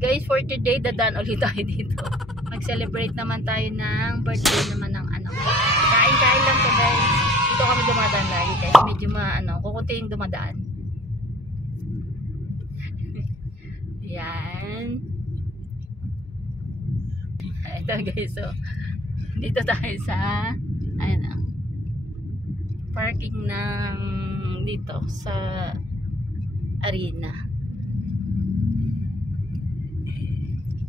Guys, for today, dadaan ulit tayo dito. Mag-celebrate naman tayo ng birthday naman ng anak ko. Kain-kain lang to guys. Dito kami dumadaan lagi guys. Medyo kukunti yung dumadaan. Yan. Ito guys, so dito tayo sa parking ng dito sa arena.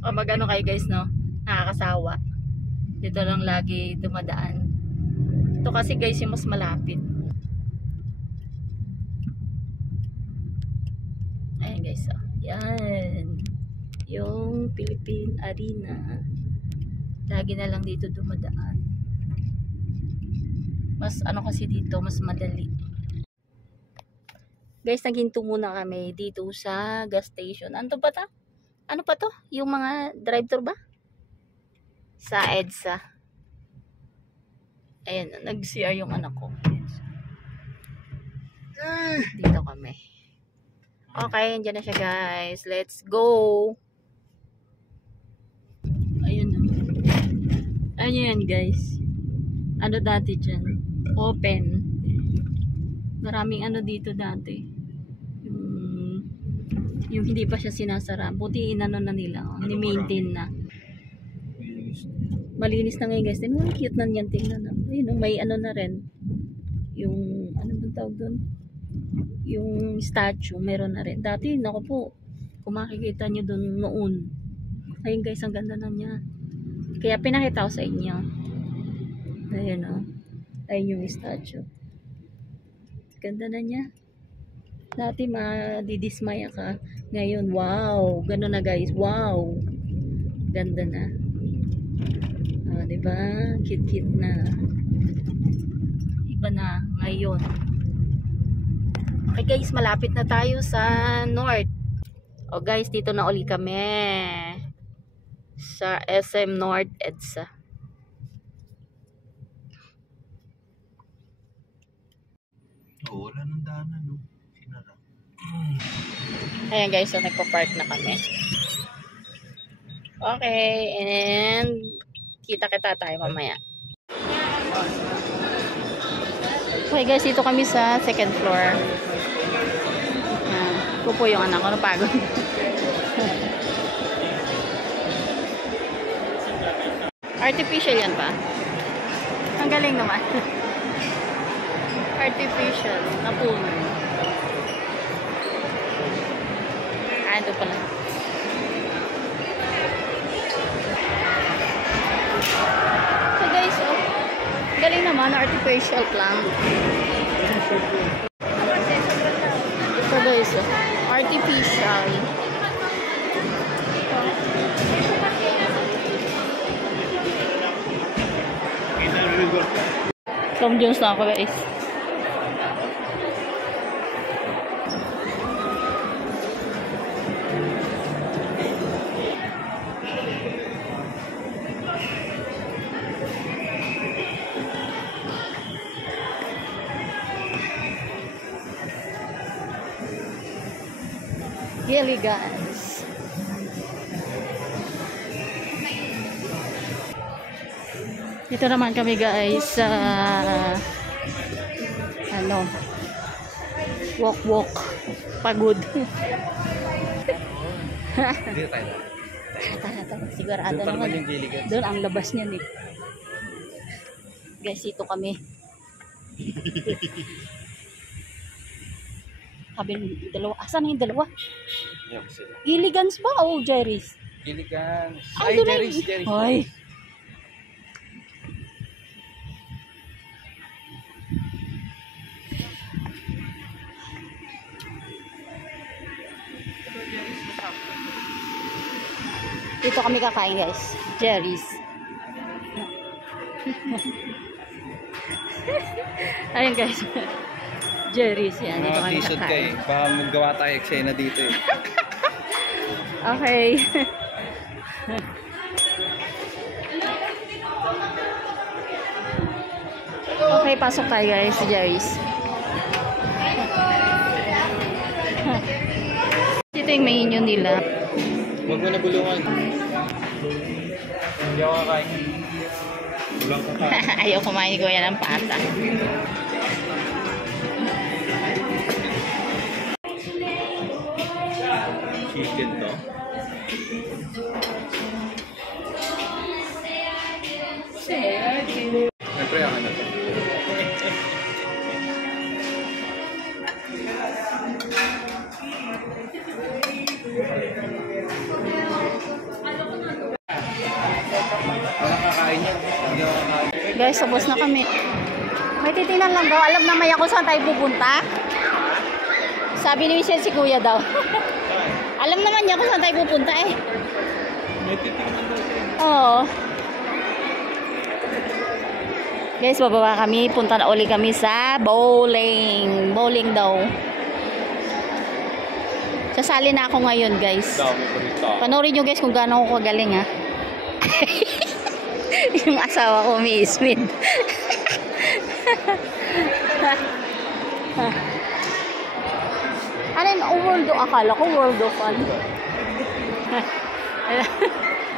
O magano kayo guys, no? Nakakasawa. Dito lang lagi dumadaan. Ito kasi guys yung mas malapit. Ayan guys, oh. Yan. Yung Philippine Arena. Lagi na lang dito dumadaan. Mas ano kasi dito, mas madali. Guys, naghinto muna kami dito sa gas station. Ano pa to? Ano pa to? Yung mga drive-thru ba? Sa EDSA. Ayan, nag-CR yung anak ko. Dito kami. Okay, andyan na siya guys. Let's go! Ayun na. Ayan guys. Ano dati dyan? Open. Maraming ano dito dati. Yung hindi pa siya sinasara. Buti inano na nila. Oh. Ni-maintain na. Malinis na ngayon guys. Tingnan, cute na niyan. Tingnan na. Ayun, may ano na rin. Yung, ano ba tawag doon? Yung statue, meron na rin. Dati, naku po, kung makikita nyo doon noon. Ayun guys, ang ganda na niya. Kaya pinakita ko sa inyo. Ayun o. Ayun yung statue. Ganda na niya. Dati madidismaya ka. Ngayon, wow. Gano'n na guys. Wow. Ganda na. Oh, diba? Cute-cute na. Iba na ngayon. Okay guys, malapit na tayo sa North. Oh guys, dito na uli kami. Sa SM North EDSA. Oh, wala nang daanan, no? Sinara. Ayan guys, so nagpa-park na kami. Okay, and kita-kita tayo mamaya. Okay guys, dito kami sa second floor. Ito po yung anak ko, napagod. Artificial yan pa. Ang galing naman. Artificial na puno. Ito pala. So guys, oh, galing naman, artificial plant. So guys, oh, artificial. Tom Jones na ako guys. Gilligan's. Dito naman kami guys sa walk pagod. Dito tayo. Sigurado naman yung Gilligan's. Doon ang labas niya eh. Guys, ito kami. Sabi ng dalawa. Asan na yung dalawa? Gilligan's ba o Jerry's? Gilligan's. Ay, Jerry's. Ay. Dito kami kakain guys. Jerry's. Ayun guys. Jerry's yan. Dito kami kakain. Baka magawa tayo eksena dito eh. Okay. Okay, pasok tayo guys sa Jerry's. Ito yung menu nila. Huwag mo na bulungan. Hindi ako kakain. Bulang kakain. Ayaw kumain ko yan ng pata. Chicken to. Siyempre, ako na to. Walang kakain yan. Hindi ako kakain. Guys, tapos na kami. May titinan lang daw. Alam na may ako saan tayo pupunta. Sabi ni Michelle si Kuya daw. Alam naman niya kung saan tayo pupunta eh. May titingnan daw siya. Oo. Guys, bababa kami. Punta na uli kami sa bowling. Bowling daw. Sasali na ako ngayon, guys. Dami ko nito. Panoorin nyo guys kung gaano ako kagaling ha. Yung asawa ko umiismid. Ano yun? World of akala ko World of Fun.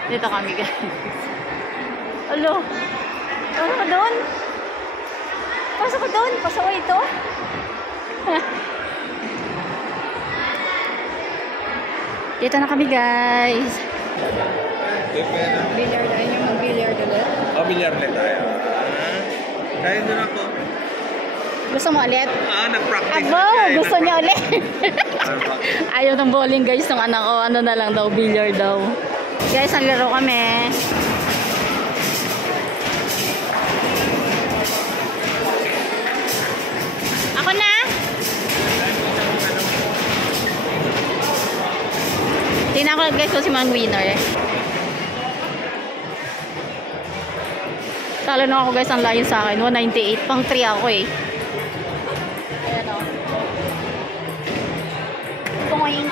Dito kami guys. Alo. Pasok ka doon. Pasok ka doon. Pasok ka ito. Dito na kami guys. Billiard. Ayun yung mag-billiard ulit. Oh, bilyar ulit tayo. Kaya doon ako. Gusto mo ulit? Nag-practice Abo, na siya. gusto niya ulit. Ayaw ng bowling guys ng anak ko. Ano na lang daw, billiard daw. Guys, naglaro kami. Ako na. Tingnan ko guys kung si Mang winner. Talo na ako guys, ang layo sa akin. 198. Pang 3 ako eh. Ayan o. Poing.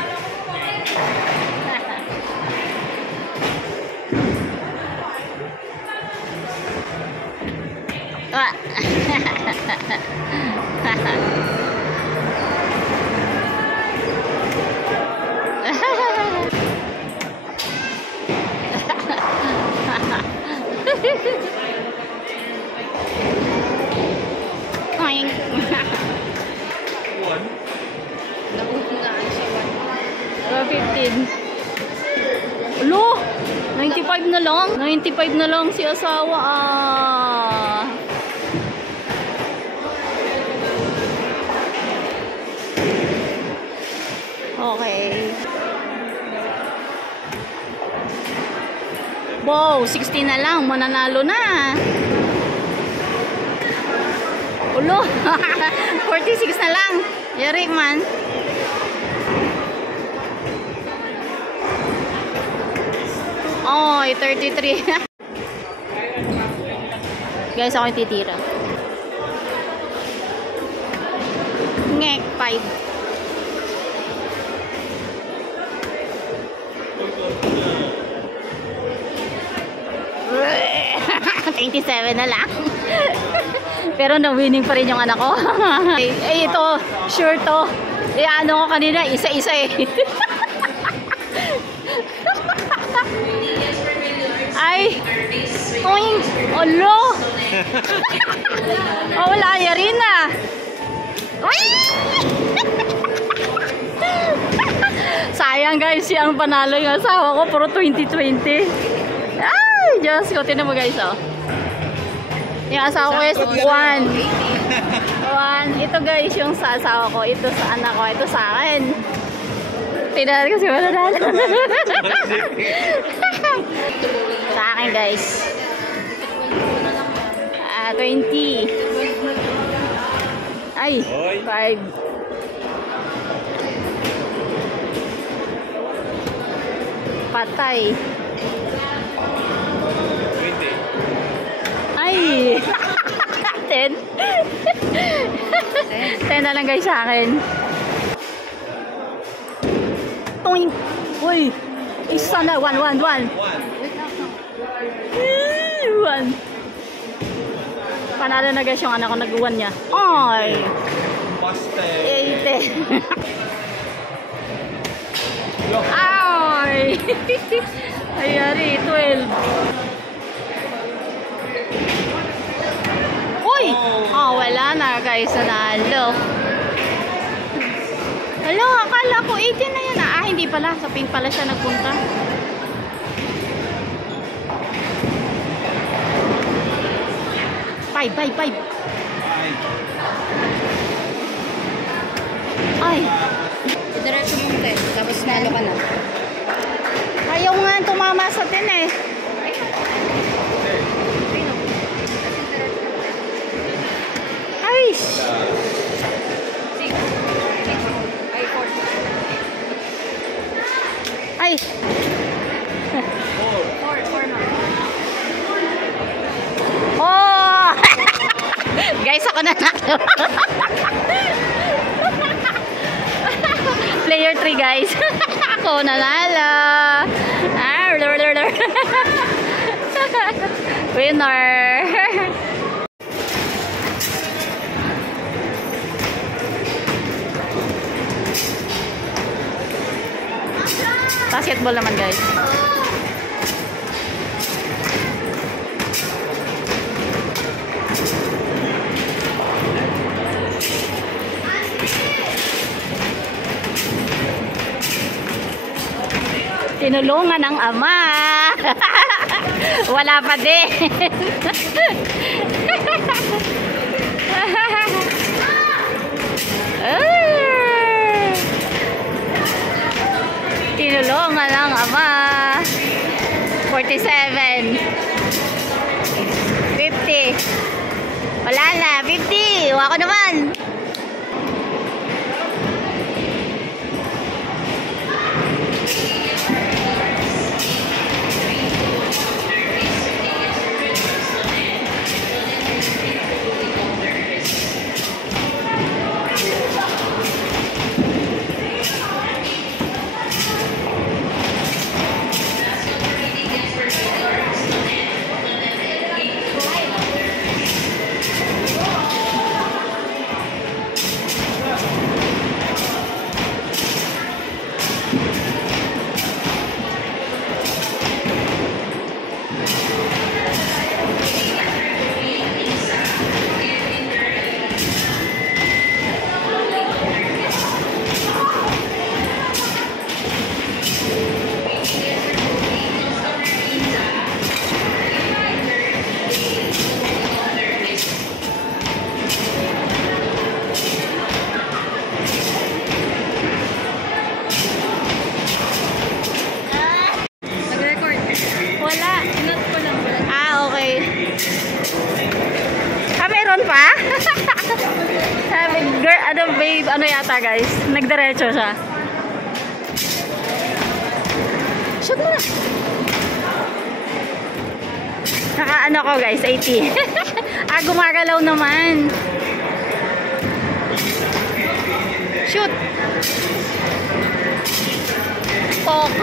Ah. Poing. One. 15. Lo, 95 na lang. 95 na lang si asawa. Ah. Okay. Wow, 60 na lang. Mananalo na. Ulo. 46 na lang. Yari man. Oh, 33. Guys, ako yung titira. Ngek, 5. $27 na lang. Pero na-winning pa rin yung anak ko. Eh, ito, sure to. Eh, ano ko kanina, isa-isa eh. Ay, oing, olo. Oh, wala, yari na. Sayang guys, yung panalo yung asawa ko, puro 2020. Ay, Diyos ko, tinan mo guys, oh. Yung asawa ko is 1. Ito guys, yung sa asawa ko, ito sa anak ko, ito sa akin. Tingnan kasi wala na. Sa akin guys. 20. Ay, 5. Patay. 20. Ay. 10. 10 na lang guys sa akin. Toink. Uy. Isa na. 1. 1. Panalo na guys yung anak ko, nag-1 niya. Ay! 80. Ay! Ay. Ayari, 12. Uy! Oh, wala na guys. Nanalo. Hello, akala ko 18 na yan. Ah, hindi pala. Sa pin pala siya nagpunta. Five. Ay. Diretso mo 10. Tapos nalo ka na. Ayaw nga tumama sa 10 eh. Ay! Ay! 4 na. Oh! Guys, ako na nalo. Player 3 guys. Ako nanalo. Winner. Basketball naman guys. Tinulungan ng ama. Wala pa din. Tinulungan ng ama. 47. 50. Wala na. 50. Wako naman. Ano babe, ano yata guys? Nagdiretso siya. Shoot mo na. Naka ano ko guys, 80. Ah, gumagalaw naman. Shoot. Pok.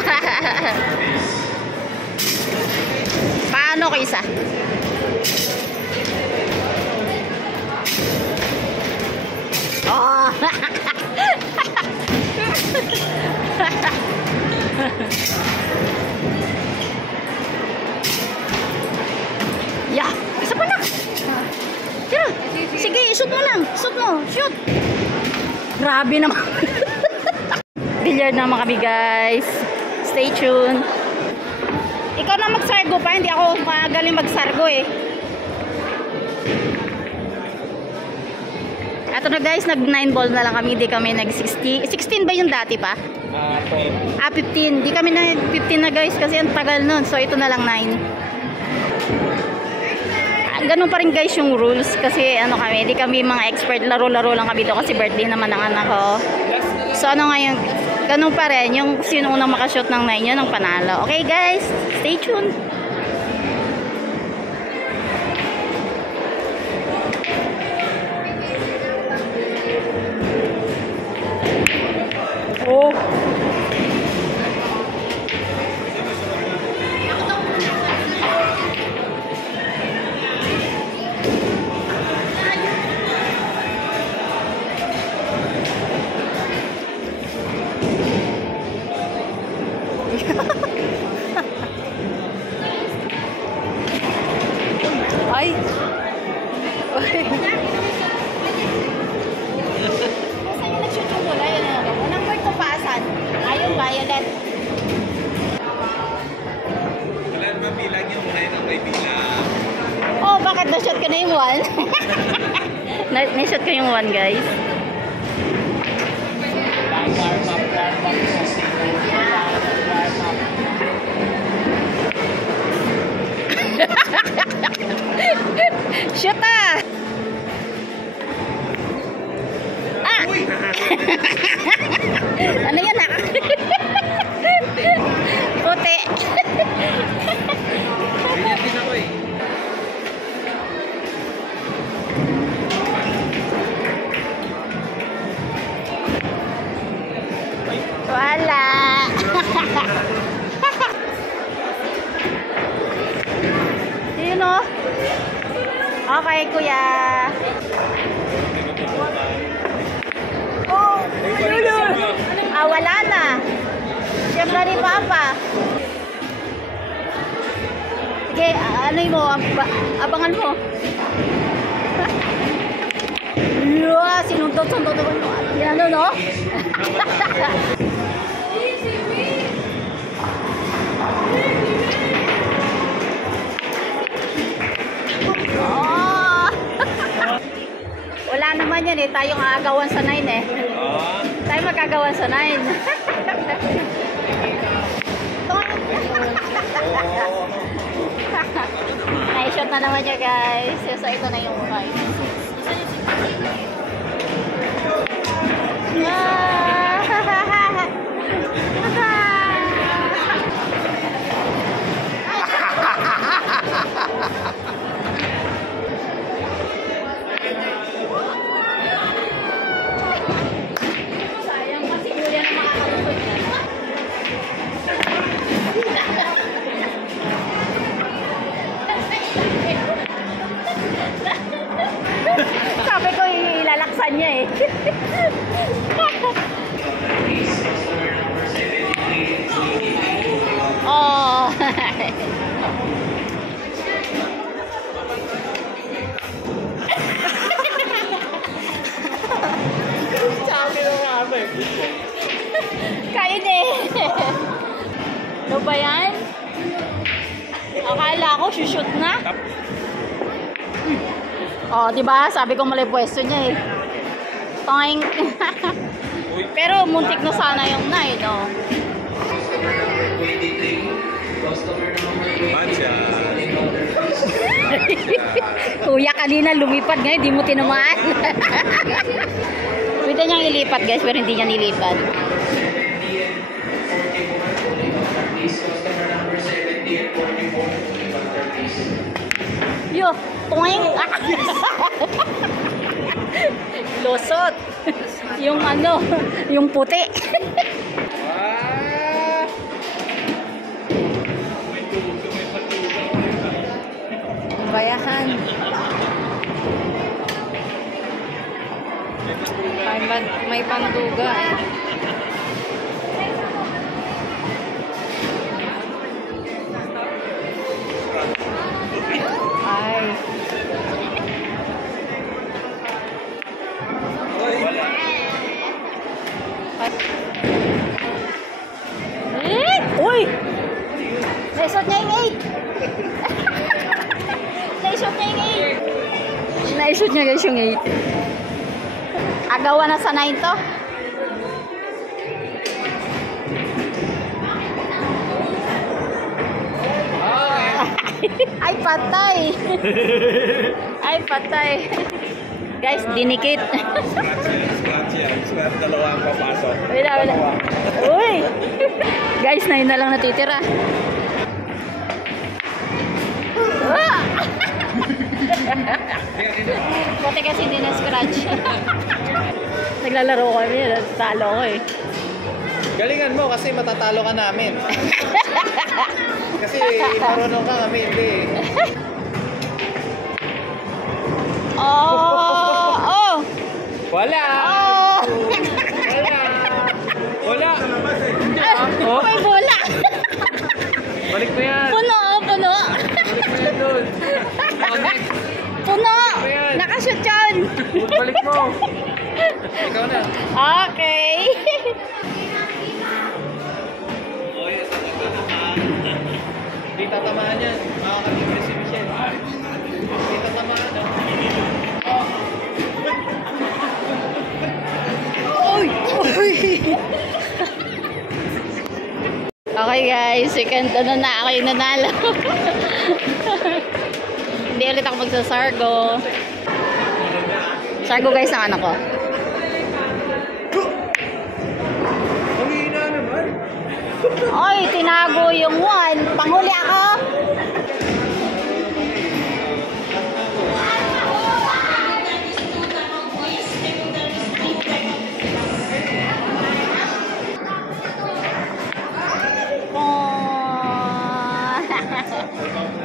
Paano ko isa? Oh. Yeah, isa pa na. Yeah. Sige, shoot mo lang. Shoot mo. Shoot. Grabe naman. Billiard naman kami guys. Stay tuned. Ikaw na magsargo pa. Hindi ako magaling magsargo eh. Ito na guys, nag 9 ball na lang kami, di kami nag 60. 16 ba yung dati pa? 15. Di kami na 15 na guys kasi ang tagal nun. So ito na lang 9. Ganun pa rin guys yung rules kasi ano kami, di kami mga expert, laro-laro lang kami doon kasi birthday naman ng anak ko. So ano ngayon, ganun pa rin, yung sino unang makashoot ng 9 yun ang panalo. Okay guys, stay tuned. Oh. ko na yung 1. Na-shot ko yung 1, guys. Shoot ah! Ah! Ano yan ah? Puti. Ganyan din ako eh. Wala. Yun o. Okay, kuya. Oh, wala na. Siyempre ni Papa. Sige, ano mo? Abangan mo. Sinuntot-suntot ako. Yan ano, no? Oh. Wala naman yan eh. Tayong aagawan sa 9 eh. Tayo magagawan sa 9. Nai-shot na naman niya guys. So ito na yung 5. Sayang kasi Julia na makakalusot yan. Sabi ko ilalaksan niya eh. Oh. Sabi ng ate. Kain eh. Ano ba yan? Akala ko shoot na. Oh, diba? Sabi ko mali pwesto niya eh. Toing. Pero muntik na sana yung 9, no? Kuya, kanina lumipad ngayon, di mo tinamaan. Pwede niyang ilipat guys, pero hindi niya nilipat. Yo, toing. Losot. Yung ano, yung puti. Bayahan. May panduga eh. Ay. Uy! Naisot niya yung 8. Naisot niya yung 8. Naisot niya guys yung 8. Agawa na sa 9 to. Ay, patay. Ay, patay. Guys, dinikit. Scratch yan. Scratch dalawa ang papasok. Wala. Uy! Guys, 9 na lang natitira. Buti kasi hindi na scratch. Naglalaro kami, talo ko eh. Galingan mo kasi matatalo ka namin. Kasi marunong ka kami, hindi. Oh! Oh! Wala! Oh! Wala! Wala! Oh? May bola! Balik mo yan! Puno! Puno! Balik mo yan doon! Puno! Nakashoot yun! Balik mo! Ikaw na! Okay! Hindi tatamaan yan. Makakalibre si Michelle. Hindi tatamaan. second ano na ako yung nanalo. Hindi ulit ako magsasargo. Sargo guys ang anak ko. Oy, tinago yung one. Panghuli ako.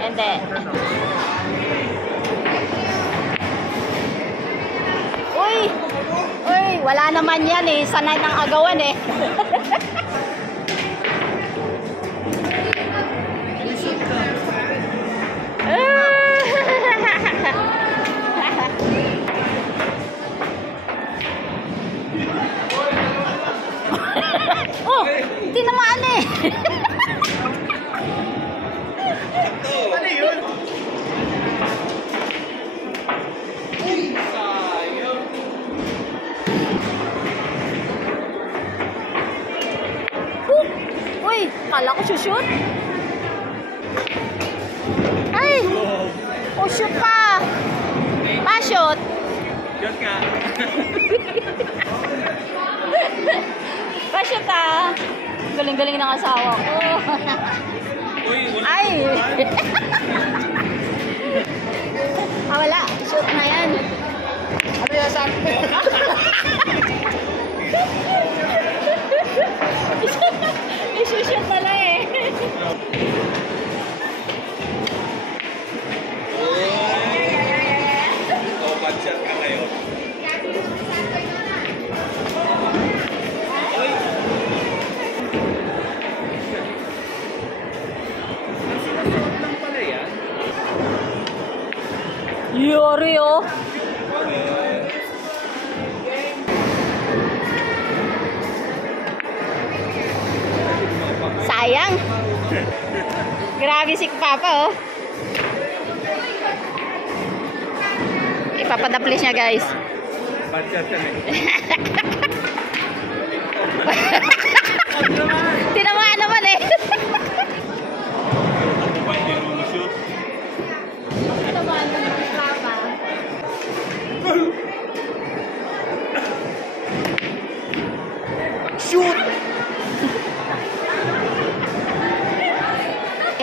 Hindi. Uy! Uy, wala naman yan eh. Sanay ng agawan eh. Oh, tinamaan eh. Ano yun? Sayang. Uy, kala ko shoot. Ay! Oh, shoot pa! Pa-shoot! Shoot ka. Pa-shoot ah! Galing-galing ng asawa ko. Uy, wala. Ay! Wala. Shoot na yan. Ano yan sa akin? Isushoot pala eh. Oh, bad shot ka ngayon. Uy. Sinusuot lang pala yan. Yori oh. Sayang. Grabe si Papa oh. Ipapadaplis niya guys. Bad shot ka ngayon. Tinamaan naman eh. Tinamaan naman si Papa. Shoot!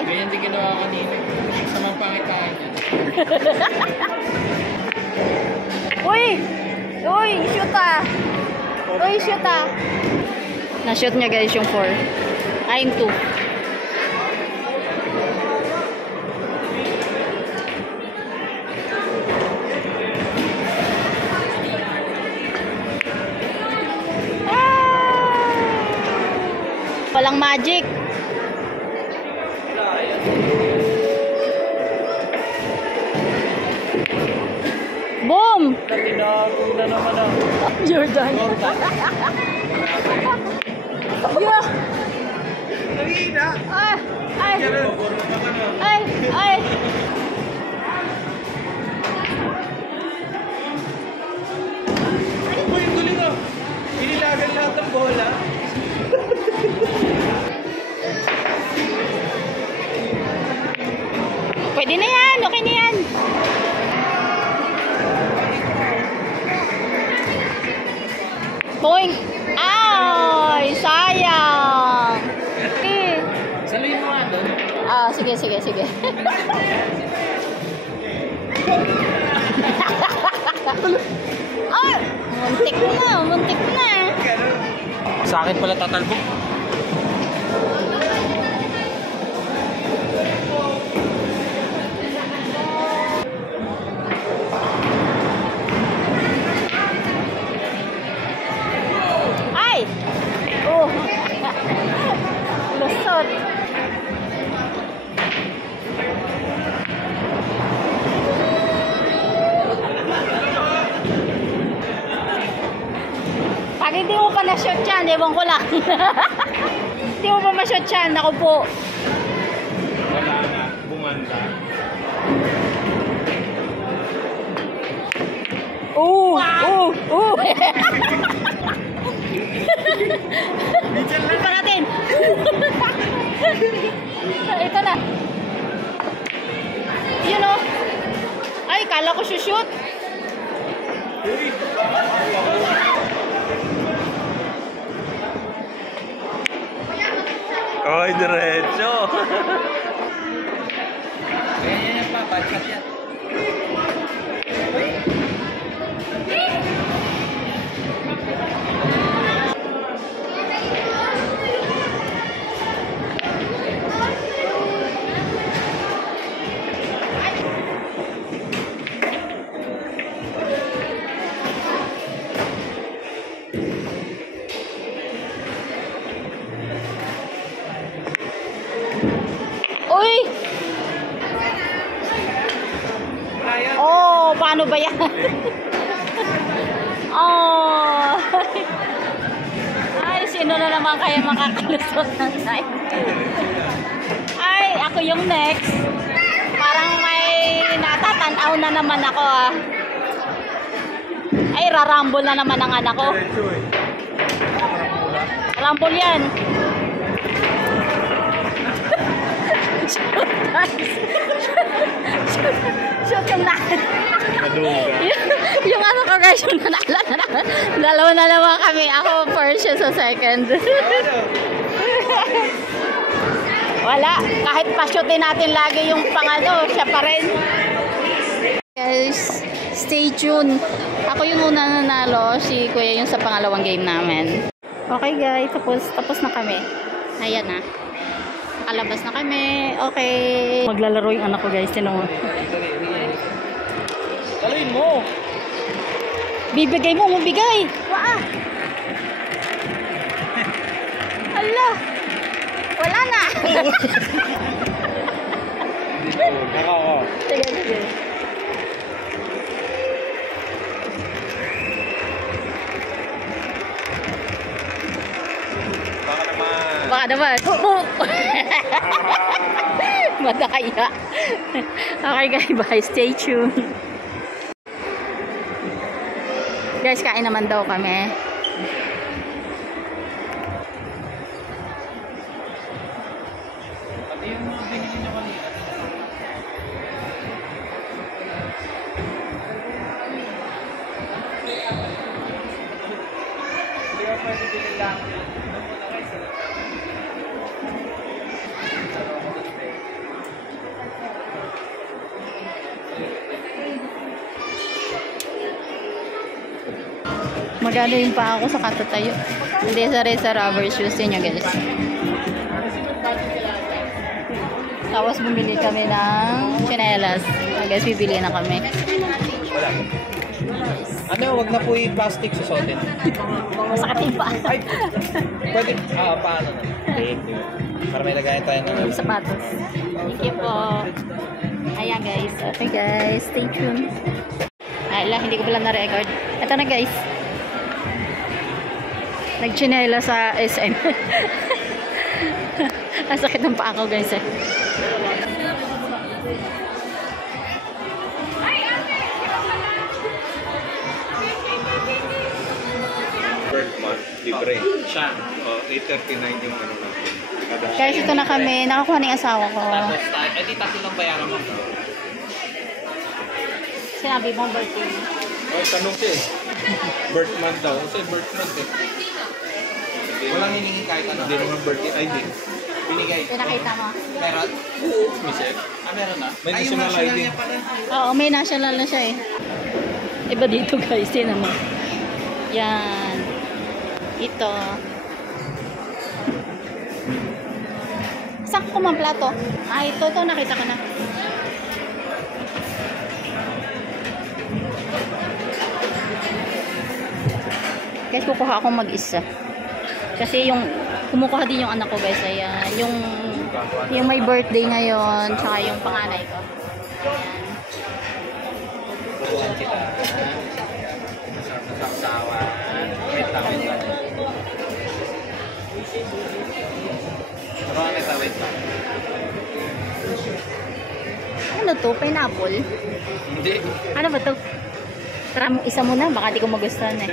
Ganyan din ginawa kanina. Sa mga pangitaan niya. Uy! Uy! Shoot ah! Uy! Shoot ah! Na-shoot niya guys yung 4. Ay, yung 2. Walang magic. Boom! Tinago na naman ah. Jordan. Yeah. Kanina! Ay! Ay! Ganun. Ay! Ay! Uy, ang galing ah! Pinilagan lahat ng bola. Pwede na yan. Okay na yan. Point. Ay! Sayang! Okay. Saluhin mo nga doon. Ah, sige, sige, sige. Ay! Muntik na, muntik na. Sa akin pala tatalbo. Ay! Oh! Lusot. Pag hindi mo pa na-shot yan, ewan ko lang. Hindi mo pa ma-shot yan, ako po. Wala na. Bumanda. Oh! Oh! Oh! Hindi pa natin. Ito na. Yun o. Ay, kala ko shoot. Oy, diretso. Ganyan yan pa, bad shot yan. Uy! Oh, paano ba yan? Oh! Ay, sino na naman kaya makakalusot ng time? Ay, ako yung next. Parang may natatanaw na naman ako ah. Ay, rarambol na naman ang anak ko. Rambol yan. Shoot yung na. yung ano ko guys, yung nanala na naman. Dalawa na naman kami. Ako first, siya sa second. Wala. Kahit pa-shootin natin lagi yung pangano, siya pa rin. Guys, stay tuned. Ako yung una nanalo, si Kuya yung sa pangalawang game namin. Okay guys, tapos na kami. Ayan na. Nakalabas na kami. Okay. Maglalaro yung anak ko guys. Tinan mo. Taluin mo. Bibigay mo, mabigay. Waa. Ala. Wala na. Ako. Sige. Baka naman. Madaya. Okay guys, bye. Stay tuned. Guys, kain naman daw kami. Magano yung pa ako sa katatayo. Hindi sa rubber shoes yun yung guys. Tapos bumili kami ng chinelas. Guys, bibili na kami. Wala. Ano, wag na po yung plastic susuotin. Masakit pa. Ay, pwede, paano na? Okay. Para may lagayan tayo ng Sapatos. Thank you po. Ayan guys. Okay guys, stay tuned. Ay, hindi ko pala na-record. Ito na guys. Nagchinela sa SM. Ang sakit ng paa ko guys eh. birth month, libre. Siya. 839 yung ano natin. Guys, ito na kami. Nakakuha ng asawa ko. Tapos, di tatlo lang bayaran mo. Sinabi mong birthday. Ay, tanong siya eh. Birth month daw. Kasi birth month eh. Walang hiningi kahit ano. Hindi naman birthday ID. Pinigay. Pinakita mo. Meron? Oo. Misef? Meron na. May national ID. Oo, may national na siya eh. Iba dito guys. Tinan mo. Yan. Ito. Saan ko man plato? Ay, ito nakita ko na. Guys, kukuha akong mag-isa. Kasi yung kumukuha din yung anak ko guys. Ayan. Yung may birthday ngayon. Tsaka yung panganay ko. Ayan. Turuan kita. Saksawa. Wait lang. Turuan kita, wait lang. Ano to? Pineapple? Hindi. Ano ba to? Tara mo, isa muna. Baka di ko magustuhan eh.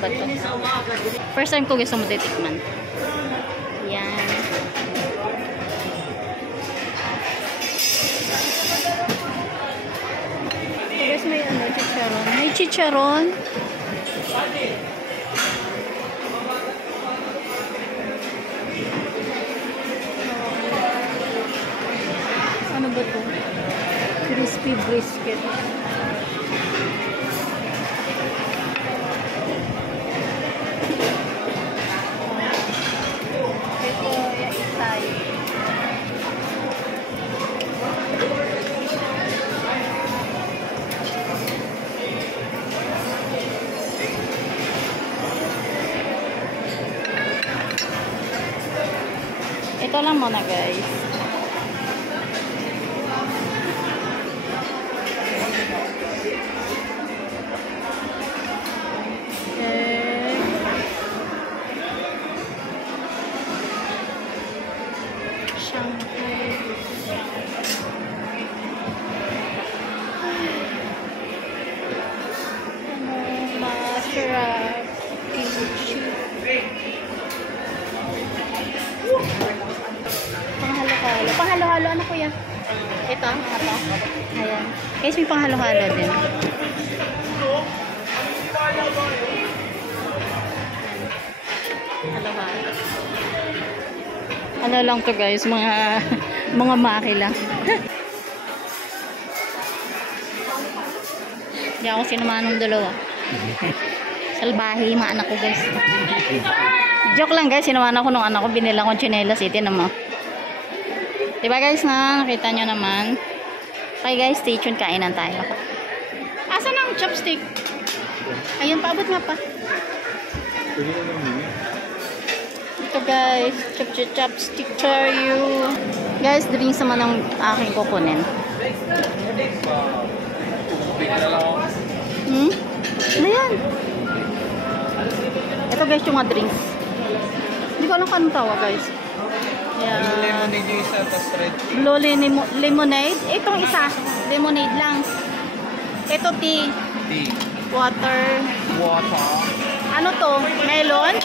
ba to? First time ko gusto mo titikman. Yan. So guys, may ano, chicharon. May chicharon. Ano ba to? Crispy brisket. Ito, yung tayo. Ito lang muna guys. Panghalo-halo. Panghalo-halo, ano kuya? Ito? Ayan. Guys, may panghalo-halo din. Halo-halo. Ano lang to guys, mga maki lang. Hindi ako sinamahan ng dalawa. Salbahe yung mga anak ko guys. Joke lang guys, sinamahan ako nung anak ko, binila kong tsinelas, itin mo. Diba guys na, nakita nyo naman. Okay guys, stay tuned, kainan tayo. Asan ang chopstick? Ayun, paabot nga pa. Ito guys, chopstick tayo. Guys, drinks naman ang aking kukunin. Ano yan? Ito guys, yung mga drinks. Hindi ko alam kung anong tawa guys. Yeah. Lemonade yung isa, tapos red. Blue lemonade. Itong isa, lemonade lang. Ito tea. Tea. Water. Water. Ano to? Melon?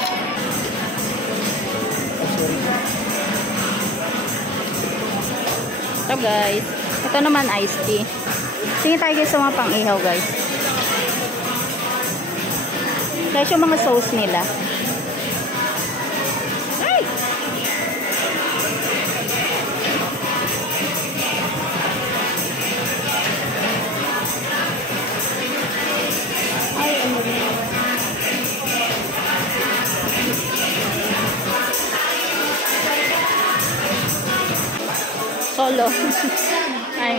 Ito guys. Ito naman iced tea. Tingin tayo guys sa mga pang-ihaw guys. Guys, yung mga sauce nila. Ay! Ay, ano rin. Solo. Ay.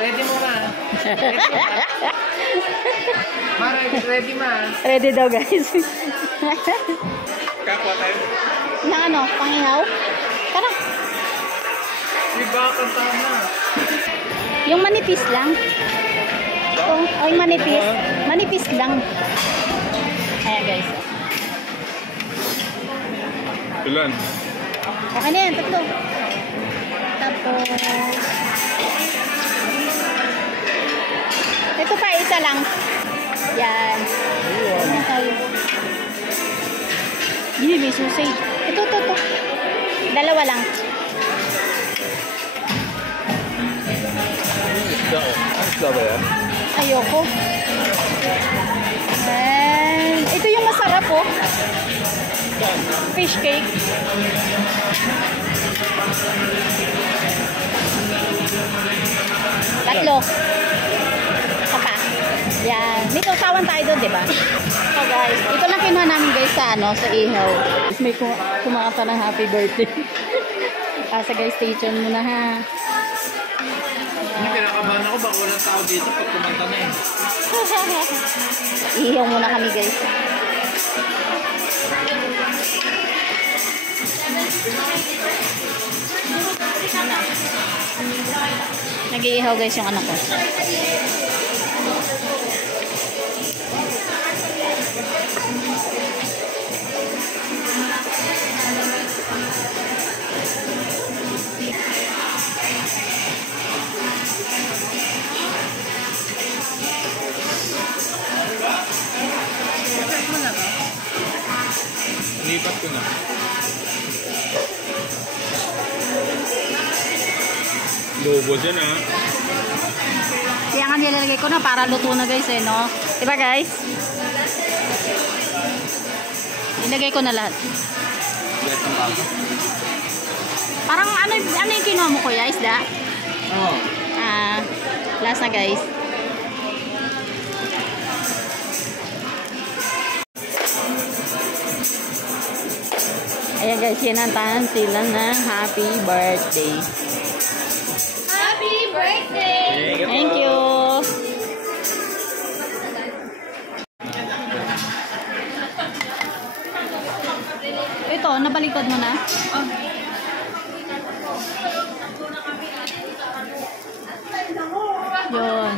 Ready mo ma. Ready ma. Ready daw guys. Kapwa tayo. Na ano, pangihaw? Tara. Iba kantahan na. Yung manipis lang. Kung, yung manipis. Manipis lang. Ayan guys. Ilan? Okay na yan, tatlo. Tapos, ito pa, isa lang. Yan. Ayan tayo. Hindi, may sausage. Ito. Dalawa lang. Isda ba yan? Ayoko. And, ito yung masarap oh. Fish cake. Tatlo. Isa pa. Yan. May sausawan tayo doon, di ba? So guys, ito lang kinuha namin guys sa ano, sa ihaw. May kumakanta ng happy birthday. Asa guys, stay tuned muna ha. Hindi, kinakabahan ako. Baka walang tao dito pag kumanta na eh. Ihaw muna kami guys. Nag-iihaw guys yung anak ko. Lobo dyan ah. Kaya nga nilalagay ko na para luto na guys eh, no? Diba guys? Ilagay ko na lahat. Parang ano yung kinuha mo kuya? Isda? Oo. Last na guys. Ayan guys, sinantahan sila ng happy birthday. Happy birthday! Thank you. Ito, nabaliktad mo na? Yun.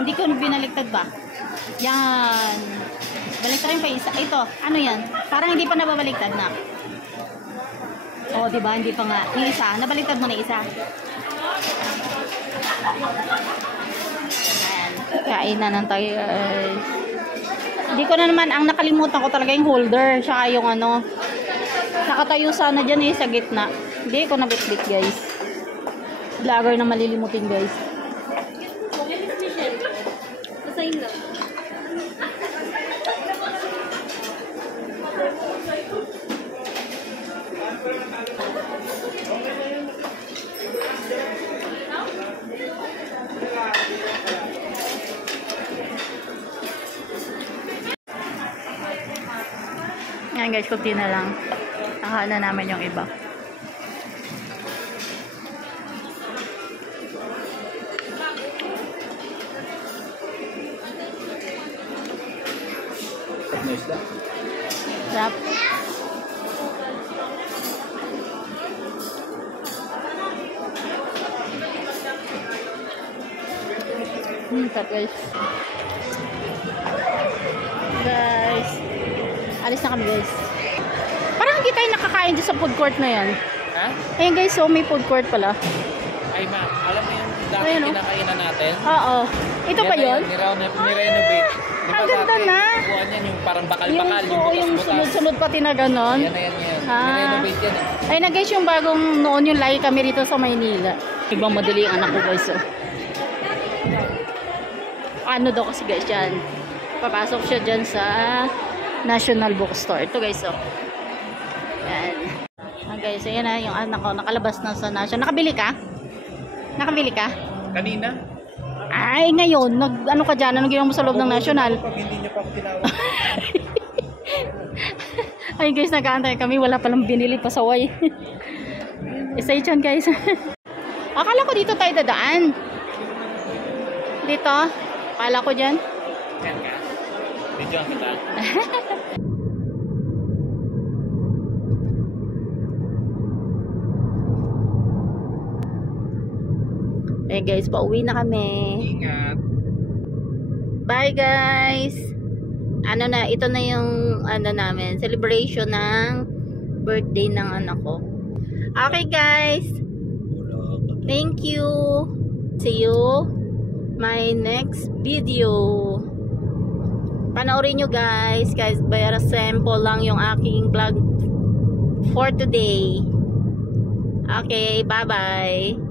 Hindi ko binaliktad ba? Yan. Baliktad rin pa isa. Ito, ano yan? Parang hindi pa nababaliktad na. Oo, diba? Hindi pa nga. Yung isa, nabaliktad mo na isa. Ayan. Kain na ng tayo. Hindi ko na naman, ang nakalimutan ko talaga yung holder. Saka yung ano. Nakatayo sana dyan eh, sa gitna. Hindi ko nabitbit guys. Vlogger na malilimutin guys. Masayin lang. Yan guys, kunti na lang. Nakain na namin yung iba. Sarap. Sarap guys. Guys. Alis na kami guys. Parang hindi tayo nakakain dyan sa food court na yan. Ha? Ayan guys, so may food court pala. Ay ma, alam mo yung dati Ayun, oh. kinakainan natin? Oo. Ito ba yun? Ni-renovate. Ang ganda na. Kuha niyan yung parang bakal-bakal, yung yung butas-butas. sunod-sunod pati na ganon. Yan. Ni-renovate yan eh. Ay na guys, yung bagong noon yung lagi kami rito sa Maynila. Ibang madali ang anak ko guys. Oh. Ano daw kasi guys yan. Papasok siya dyan sa National Bookstore. Ito guys oh. Yan. Guys, ayan na yung anak ko. Nakalabas na sa National. Nakabili ka? Nakabili ka? Kanina? Ay, ngayon. Ano ka dyan? Ano ginawa mo sa loob ng National? Pag hindi niyo pa ako tinawag. Ay guys, nag-aantay kami. Wala palang binili pa sa way. Stay tuned guys. Akala ko dito tayo dadaan. Dito? Akala ko dyan. Yan ka. Video kita. Eh guys, pauwi na kami. Ingat. Bye guys. Ano na, ito na yung ano namin, celebration ng birthday ng anak ko. Okay guys. Thank you. See you my next video. Panoorin nyo guys. Guys, para sample lang yung aking vlog for today. Okay, bye bye.